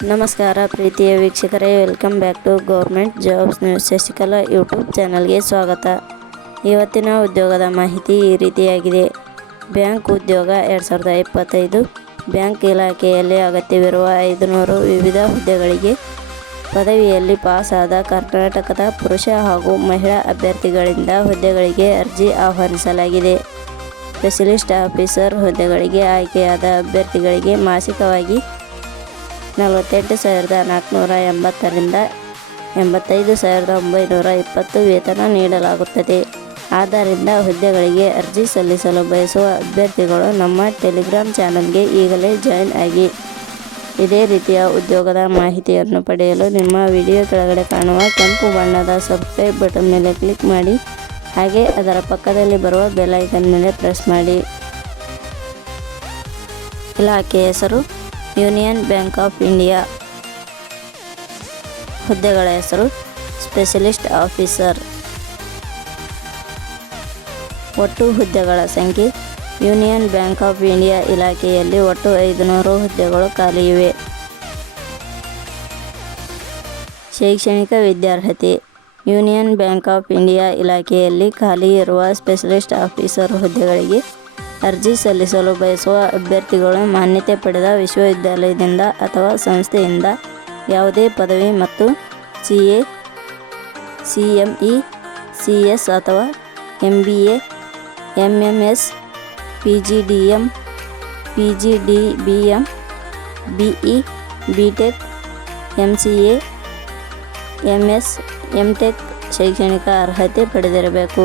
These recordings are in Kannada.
ನಮಸ್ಕಾರ ಪ್ರೀತಿಯ ವೀಕ್ಷಕರೇ, welcome back to government jobs news Shashikala YouTube ಚಾನಲ್ಗೆ ಸ್ವಾಗತ. ಇವತ್ತಿನ ಉದ್ಯೋಗದ ಮಾಹಿತಿ ಈ ರೀತಿಯಾಗಿದೆ. ಬ್ಯಾಂಕ್ ಉದ್ಯೋಗ ಎರಡು ಸಾವಿರದ ಇಪ್ಪತ್ತೈದು ಬ್ಯಾಂಕ್ ಇಲಾಖೆಯಲ್ಲಿ ಅಗತ್ಯವಿರುವ ಐದುನೂರು ವಿವಿಧ ಹುದ್ದೆಗಳಿಗೆ ಪದವಿಯಲ್ಲಿ ಪಾಸಾದ ಕರ್ನಾಟಕದ ಪುರುಷ ಹಾಗೂ ಮಹಿಳಾ ಅಭ್ಯರ್ಥಿಗಳಿಂದ ಹುದ್ದೆಗಳಿಗೆ ಅರ್ಜಿ ಆಹ್ವಾನಿಸಲಾಗಿದೆ. ಸ್ಪೆಷಲಿಸ್ಟ್ ಆಫೀಸರ್ ಹುದ್ದೆಗಳಿಗೆ ಆಯ್ಕೆಯಾದ ಅಭ್ಯರ್ಥಿಗಳಿಗೆ ಮಾಸಿಕವಾಗಿ ನಲವತ್ತೆಂಟು ಸಾವಿರದ ನಾಲ್ಕುನೂರ ಎಂಬತ್ತರಿಂದ ಎಂಬತ್ತೈದು ಸಾವಿರದ ಒಂಬೈನೂರ ಇಪ್ಪತ್ತು ವೇತನ ನೀಡಲಾಗುತ್ತದೆ. ಆದ್ದರಿಂದ ಹುದ್ದೆಗಳಿಗೆ ಅರ್ಜಿ ಸಲ್ಲಿಸಲು ಬಯಸುವ ಅಭ್ಯರ್ಥಿಗಳು ನಮ್ಮ ಟೆಲಿಗ್ರಾಮ್ ಚಾನಲ್ಗೆ ಈಗಲೇ ಜಾಯಿನ್ ಆಗಿ ಇದೇ ರೀತಿಯ ಉದ್ಯೋಗದ ಮಾಹಿತಿಯನ್ನು ಪಡೆಯಲು ನಿಮ್ಮ ವಿಡಿಯೋ ಕೆಳಗಡೆ ಕಾಣುವ ಕೆಂಪು ಬಣ್ಣದ ಸಬ್ಸ್ಕ್ರೈಬ್ ಬಟನ್ ಮೇಲೆ ಕ್ಲಿಕ್ ಮಾಡಿ, ಹಾಗೆ ಅದರ ಪಕ್ಕದಲ್ಲಿ ಬರುವ ಬೆಲ್ ಐಕನ್ ಮೇಲೆ ಪ್ರೆಸ್ ಮಾಡಿ. ಇಲಾಖೆ ಹೆಸರು ಯೂನಿಯನ್ ಬ್ಯಾಂಕ್ ಆಫ್ ಇಂಡಿಯಾ. ಹುದ್ದೆಗಳ ಹೆಸರು ಸ್ಪೆಷಲಿಸ್ಟ್ ಆಫೀಸರ್. ಒಟ್ಟು ಹುದ್ದೆಗಳ ಸಂಖ್ಯೆ ಯೂನಿಯನ್ ಬ್ಯಾಂಕ್ ಆಫ್ ಇಂಡಿಯಾ ಇಲಾಖೆಯಲ್ಲಿ ಒಟ್ಟು ಐದುನೂರು ಹುದ್ದೆಗಳು ಖಾಲಿ ಇವೆ. ಶೈಕ್ಷಣಿಕ ವಿದ್ಯಾರ್ಹತೆ ಯೂನಿಯನ್ ಬ್ಯಾಂಕ್ ಆಫ್ ಇಂಡಿಯಾ ಇಲಾಖೆಯಲ್ಲಿ ಖಾಲಿ ಇರುವ ಸ್ಪೆಷಲಿಸ್ಟ್ ಆಫೀಸರ್ ಹುದ್ದೆಗಳಿಗೆ ಅರ್ಜಿ ಸಲ್ಲಿಸಲು ಬಯಸುವ ಅಭ್ಯರ್ಥಿಗಳು ಮಾನ್ಯತೆ ಪಡೆದ ವಿಶ್ವವಿದ್ಯಾಲಯದಿಂದ ಅಥವಾ ಸಂಸ್ಥೆಯಿಂದ ಯಾವುದೇ ಪದವಿ ಮತ್ತು C A C M E C S ಅಥವಾ M B A M M S P G D M P G D B M B E B tech M C A M S M tech ಶೈಕ್ಷಣಿಕ ಅರ್ಹತೆ ಪಡೆದಿರಬೇಕು.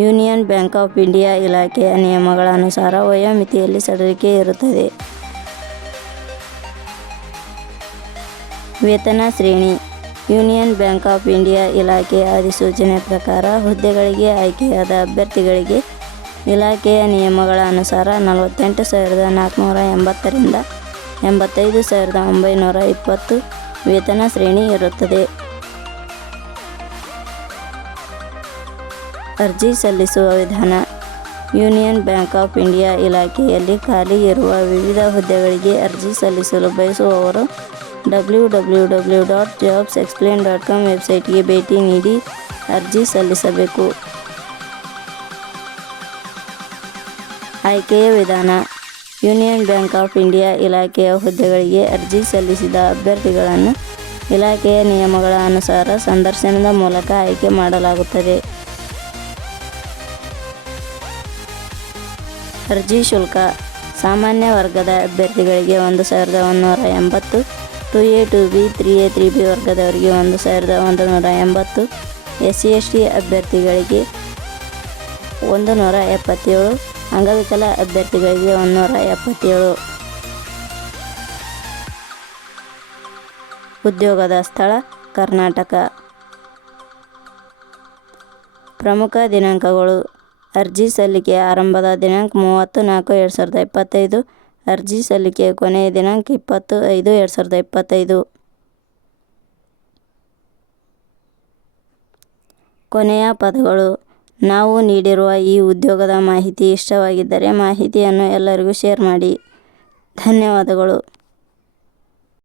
ಯೂನಿಯನ್ ಬ್ಯಾಂಕ್ ಆಫ್ ಇಂಡಿಯಾ ಇಲಾಖೆಯ ನಿಯಮಗಳ ಅನುಸಾರ ವಯೋಮಿತಿಯಲ್ಲಿ ಸಡಿಲಿಕೆ ಇರುತ್ತದೆ. ವೇತನ ಶ್ರೇಣಿ, ಯೂನಿಯನ್ ಬ್ಯಾಂಕ್ ಆಫ್ ಇಂಡಿಯಾ ಇಲಾಖೆಯ ಅಧಿಸೂಚನೆ ಪ್ರಕಾರ ಹುದ್ದೆಗಳಿಗೆ ಆಯ್ಕೆಯಾದ ಅಭ್ಯರ್ಥಿಗಳಿಗೆ ಇಲಾಖೆಯ ನಿಯಮಗಳ ಅನುಸಾರ ನಲವತ್ತೆಂಟು ಸಾವಿರದ ನಾಲ್ಕುನೂರ ಎಂಬತ್ತರಿಂದ ಎಂಬತ್ತೈದು ಸಾವಿರದ ಒಂಬೈನೂರ ಇಪ್ಪತ್ತು ವೇತನ ಶ್ರೇಣಿ ಇರುತ್ತದೆ. ಅರ್ಜಿ ಸಲ್ಲಿಸುವ ವಿಧಾನ. ಯೂನಿಯನ್ ಬ್ಯಾಂಕ್ ಆಫ್ ಇಂಡಿಯಾ ಇಲಾಖೆಯಲ್ಲಿ ಖಾಲಿ ಇರುವ ವಿವಿಧ ಹುದ್ದೆಗಳಿಗೆ ಅರ್ಜಿ ಸಲ್ಲಿಸಲು ಬಯಸುವವರು W W W dot jobs explain dot com ವೆಬ್ಸೈಟ್ಗೆ ಭೇಟಿ ನೀಡಿ ಅರ್ಜಿ ಸಲ್ಲಿಸಬೇಕು. ಆಯ್ಕೆಯ ವಿಧಾನ. ಯೂನಿಯನ್ ಬ್ಯಾಂಕ್ ಆಫ್ ಇಂಡಿಯಾ ಇಲಾಖೆಯ ಹುದ್ದೆಗಳಿಗೆ ಅರ್ಜಿ ಸಲ್ಲಿಸಿದ ಅಭ್ಯರ್ಥಿಗಳನ್ನು ಇಲಾಖೆಯ ನಿಯಮಗಳ ಅನುಸಾರ ಸಂದರ್ಶನದ ಮೂಲಕ ಆಯ್ಕೆ ಮಾಡಲಾಗುತ್ತದೆ. ಅರ್ಜಿ ಶುಲ್ಕ. ಸಾಮಾನ್ಯ ವರ್ಗದ ಅಭ್ಯರ್ಥಿಗಳಿಗೆ ಒಂದು ಸಾವಿರದ ಒಂದುನೂರ ಎಂಬತ್ತು, two A two B, three A three B ವರ್ಗದವರಿಗೆ ಒಂದು ಸಾವಿರದ ಒಂದು ನೂರ ಎಂಬತ್ತು, ಎಸ್ ಸಿ ಎಸ್ ಟಿ ಅಭ್ಯರ್ಥಿಗಳಿಗೆ ಒಂದು ನೂರ ಎಪ್ಪತ್ತೇಳು, ಅಂಗವಿಕಲ ಅಭ್ಯರ್ಥಿಗಳಿಗೆ ಒಂದುನೂರ ಎಪ್ಪತ್ತೇಳು. ಉದ್ಯೋಗದ ಸ್ಥಳ, ಕರ್ನಾಟಕ. ಪ್ರಮುಖ ದಿನಾಂಕಗಳು ಅರ್ಜಿ ಸಲ್ಲಿಕೆ ಆರಂಭದ ದಿನಾಂಕ ಮೂವತ್ತು ನಾಲ್ಕು ಎರಡು ಸಾವಿರದ ಇಪ್ಪತ್ತೈದು. ಅರ್ಜಿ ಸಲ್ಲಿಕೆ ಕೊನೆಯ ದಿನಾಂಕ ಇಪ್ಪತ್ತು ಐದು ಎರಡು ಸಾವಿರದ ಇಪ್ಪತ್ತೈದು. ಕೊನೆಯ ಪದಗಳು. ನಾವು ನೀಡಿರುವ ಈ ಉದ್ಯೋಗದ ಮಾಹಿತಿ ಇಷ್ಟವಾಗಿದ್ದರೆ ಮಾಹಿತಿಯನ್ನು ಎಲ್ಲರಿಗೂ ಶೇರ್ ಮಾಡಿ. ಧನ್ಯವಾದಗಳು.